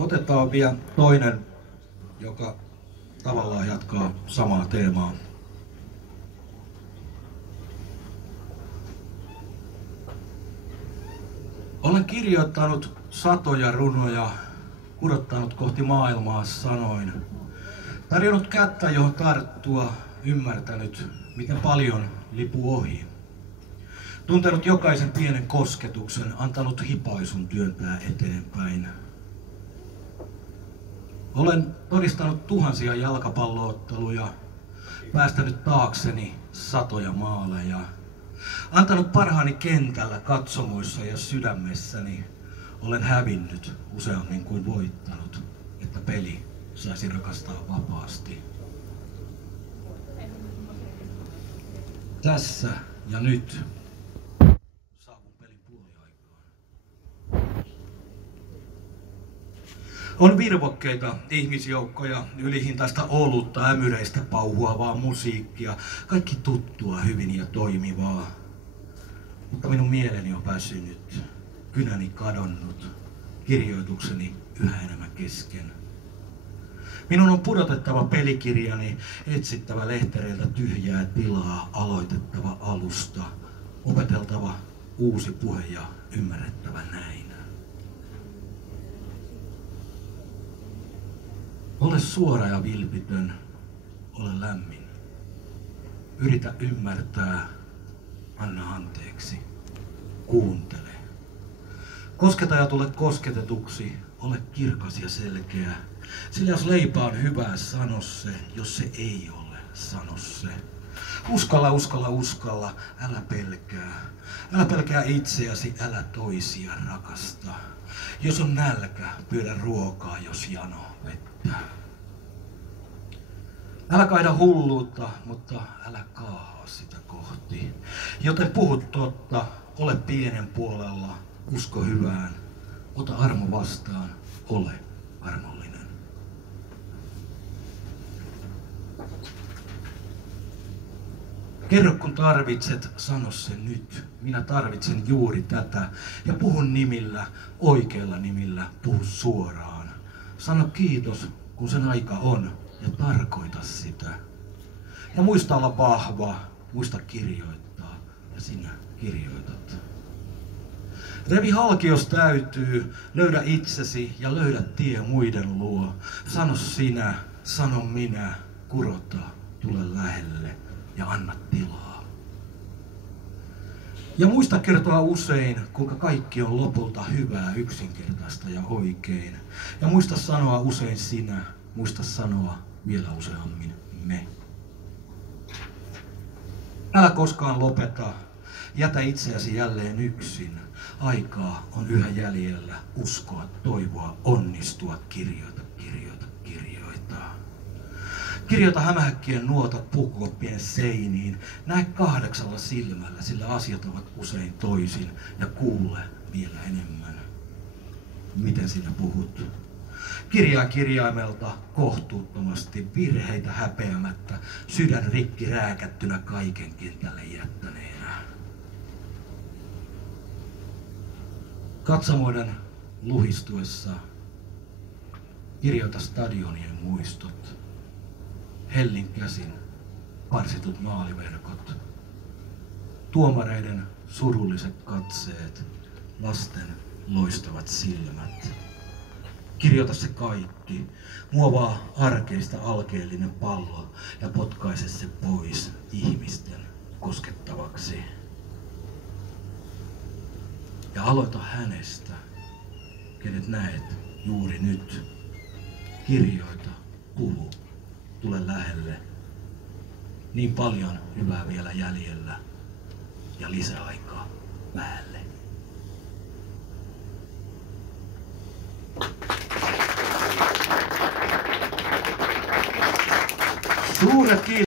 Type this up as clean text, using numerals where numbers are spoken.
Otetaan vielä toinen, joka tavallaan jatkaa samaa teemaa. Olen kirjoittanut satoja runoja, kudottanut kohti maailmaa sanoin. Tarjonnut kättä, johon tarttua, ymmärtänyt, miten paljon lipuu ohi. Tuntenut jokaisen pienen kosketuksen, antanut hipaisun työntää eteenpäin. Olen todistanut tuhansia jalkapallootteluja, päästänyt taakseni satoja maaleja. Antanut parhaani kentällä, katsomoissa ja sydämessäni. Olen hävinnyt useammin kuin voittanut, että peli saisi rakastaa vapaasti. Tässä ja nyt saavun pelin puoliaikaan. On virvokkeita, ihmisjoukkoja, ylihintaista olutta, ämyreistä pauhuavaa musiikkia, kaikki tuttua, hyvin ja toimivaa. Mutta minun mieleni on väsynyt, kynäni kadonnut, kirjoitukseni yhä enemmän kesken. Minun on pudotettava pelikirjani, etsittävä lehtereiltä tyhjää tilaa, aloitettava alusta, opeteltava uusi puhe ja ymmärrettävä näin. Ole suora ja vilpitön, ole lämmin. Yritä ymmärtää, anna anteeksi, kuuntele. Kosketa ja tule kosketetuksi, ole kirkas ja selkeä. Sillä jos leipä on hyvää, sano se, jos se ei ole, sano se. Uskalla, uskalla, uskalla, älä pelkää. Älä pelkää itseäsi, älä toisia rakasta. Jos on nälkä, pyydä ruokaa, jos jano vettä. Älä kaida hulluutta, mutta älä kaahaa sitä kohti. Joten puhu totta, ole pienen puolella, usko hyvään. Ota armo vastaan, ole armollinen. Kerro kun tarvitset, sano se nyt. Minä tarvitsen juuri tätä. Ja puhu nimillä, oikeilla nimillä, puhu suoraan. Sano kiitos, kun sen aika on, ja tarkoita sitä. Ja muista olla vahva, muista kirjoittaa, ja sinä kirjoitat. Revi halki jos täytyy, löydä itsesi ja löydä tie muiden luo. Sano sinä, sano minä, kurota, tule lähelle ja anna tilaa. Ja muista kertoa usein, kuinka kaikki on lopulta hyvää, yksinkertaista ja oikein. Ja muista sanoa usein sinä, muista sanoa vielä useammin me. Älä koskaan lopeta, jätä itseäsi jälleen yksin. Aikaa on yhä jäljellä, uskoa, toivoa, onnistua, kirjoita, kirjoita, kirjoita. Kirjoita hämähäkkien nuotat pukuoppien seiniin. Näe 8 silmällä, sillä asiat ovat usein toisin. Ja kuule vielä enemmän, miten sinä puhut. Kirjaa kirjaimelta kohtuuttomasti, virheitä häpeämättä, sydän rikki rääkättynä kaiken kentälle jättäneenä. Katsomoiden luhistuessa kirjoita stadionien muistot, hellin käsin parsitut maaliverkot, tuomareiden surulliset katseet, lasten loistavat silmät. Kirjoita se kaikki, muovaa arkeista alkeellinen pallo ja potkaise se pois ihmisten koskettavaksi. Ja aloita hänestä, kenet näet juuri nyt. Kirjoita, puhu, tule lähelle. Niin paljon hyvää vielä jäljellä ja lisäaikaa päälle. Suuret kiitos.